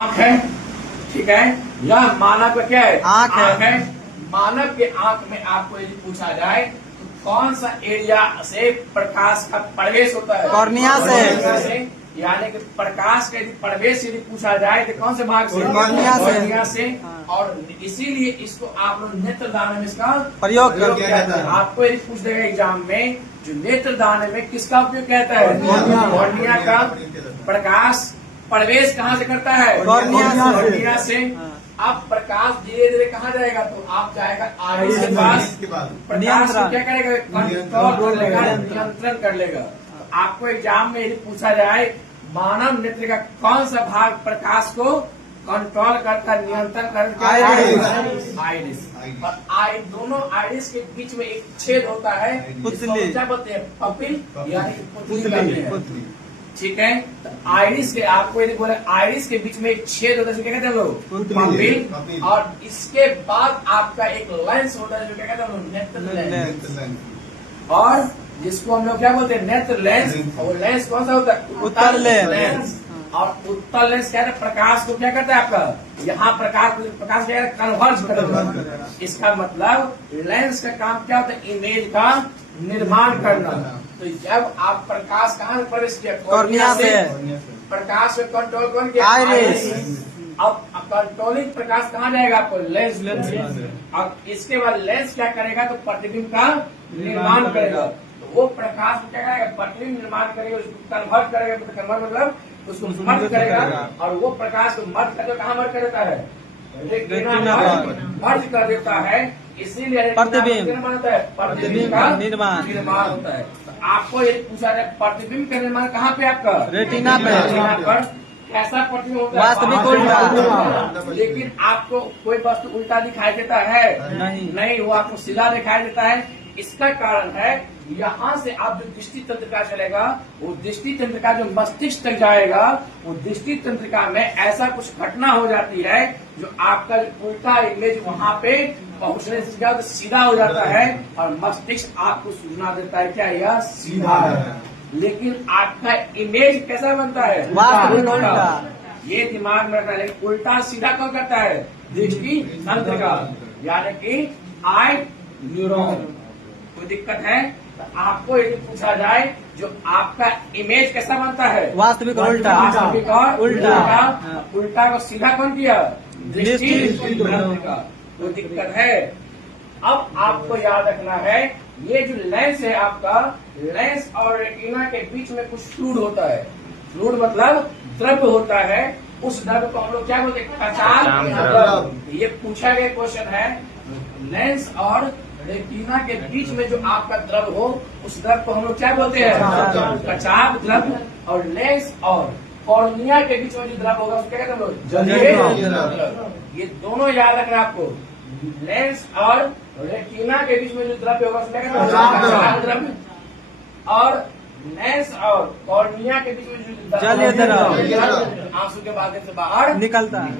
आँख है, ठीक है। यह मानव का क्या है? आँख है। मानव के आँख में आपको यदि पूछा जाए तो कौन सा एरिया से प्रकाश का प्रवेश होता है? कॉर्निया से। यानी कि प्रकाश का यदि प्रवेश यदि पूछा जाए तो कौन से भाग से? कॉर्निया से। और इसीलिए इसको आप लोग नेत्रदान में इसका प्रयोग किया जाता है। आपको यदि पूछ देगा एग्जाम में जो नेत्रदान में किसका उपयोग कहता है? कॉर्निया का। प्रकाश प्रवेश कहाँ से करता है? कॉर्निया से। अब प्रकाश धीरे धीरे कहाँ जाएगा? तो आप जाएगा आईरिस के पास। प्रकाश को क्या करेगा? कंट्रोल कर लेगा, नियंत्रण कर लेगा। तो आपको एग्जाम में यदि पूछा जाए मानव नेत्र का कौन सा भाग प्रकाश को कंट्रोल करता है, नियंत्रण करता है? आईरिस। और दोनों आईरिस के बीच में एक छेद होता है, क्या बोलते हैं? पपिल, यानी ठीक है। तो आइरिस के आपको यदि बोले आइरिस के बीच में एक छेद होता है, क्या कहते हैं लोग? पपिल। और इसके बाद आपका एक लेंस होता है जो क्या कहते हैं? नेत्र लेंस। और जिसको हम लोग क्या बोलते हैं? नेत्र लेंस। और लेंस कौन सा होता है? उत्तल लेंस। और उत्तल लेंस क्या है? प्रकाश को क्या करता है आपका? यहाँ प्रकाश क्या है? कन्वर्ज करता। इसका मतलब लेंस का काम क्या होता है? इमेज का निर्माण करना। तो जब आप प्रकाश कहाँ से प्रवेश किया? कॉर्निया से। प्रकाश में कंट्रोल कौन किया? आइरिस। अब कंट्रोलिंग प्रकाश कहाँ जाएगा? आपको लेंस। अब इसके बाद लेंस क्या करेगा? तो प्रतिबिंब का निर्माण करेगा। तो वो प्रकाश क्या करेगा? प्रतिबिंब निर्माण करेगा, उसको कन्वर्ट करेगा। कन्वर्ट मतलब उसको मर्ज करेगा। और वो प्रकाश को मर्ज करके कहाँ मर्ज कर देता है? मर्ज कर देता है। इसीलिए प्रतिबिंब होता है, प्रतिबिंब का निर्माण होता है। तो आपको यदि पूछा जाए प्रतिबिंब का निर्माण कहाँ पे? आपका रेटिना पे। पर कैसा प्रतिबिंब होता है? वास्तविक उल्टा। लेकिन आपको कोई वस्तु उल्टा दिखाई देता है? नहीं, वो आपको सीधा दिखाई देता है। इसका कारण है यहाँ से आप जो दृष्टि तंत्रिका चलेगा, वो दृष्टि तंत्रिका जो मस्तिष्क तक जाएगा, वो दृष्टि तंत्रिका में ऐसा कुछ घटना हो जाती है जो आपका जो उल्टा इमेज वहाँ पे पहुँचने से क्या सीधा हो जाता है। और मस्तिष्क आपको सूचना देता है क्या? यह सीधा है। लेकिन आपका इमेज कैसा बनता है? उल्टा। ये दिमाग में रखना है। लेकिन उल्टा सीधा कौन करता है? दृष्टि तंत्रिका, यानी कि आई न्यूरॉन। कोई दिक्कत है? तो आपको यदि पूछा जाए जो आपका इमेज कैसा बनता है? वास्तविक उल्टा। वास्तविक और उल्टा को सीधा कौन किया? दृष्टि तंत्रिका। कोई दिक्कत है? अब आपको याद रखना है ये जो लेंस है आपका, लेंस और रेटिना के बीच में कुछ फ्लूइड होता है। फ्लूइड मतलब द्रव्य होता है। उस द्रव्य को हम लोग क्या बोलते हैं? कचाल। ये पूछा गया क्वेश्चन है। लेंस और रेटिना के बीच में जो आपका द्रव्य हो, उस द्रव्य को हम लोग क्या बोलते हैं? कचाप द्रव्य। और लेंस और कॉर्निया के बीच में जो द्रव्य होगा उसको क्या कहते हैं हम लोग? जलीय द्रव्य। ये दोनों याद रखना आपको। लेंस और रेटिना के बीच में जो द्रव्य होगा उसको क्या कहते हैं? कचाप द्रव्य। और लेंस और कॉर्निया के बीच में जो जलीय द्रव्य आंसू के माध्यम से बाहर निकलता है।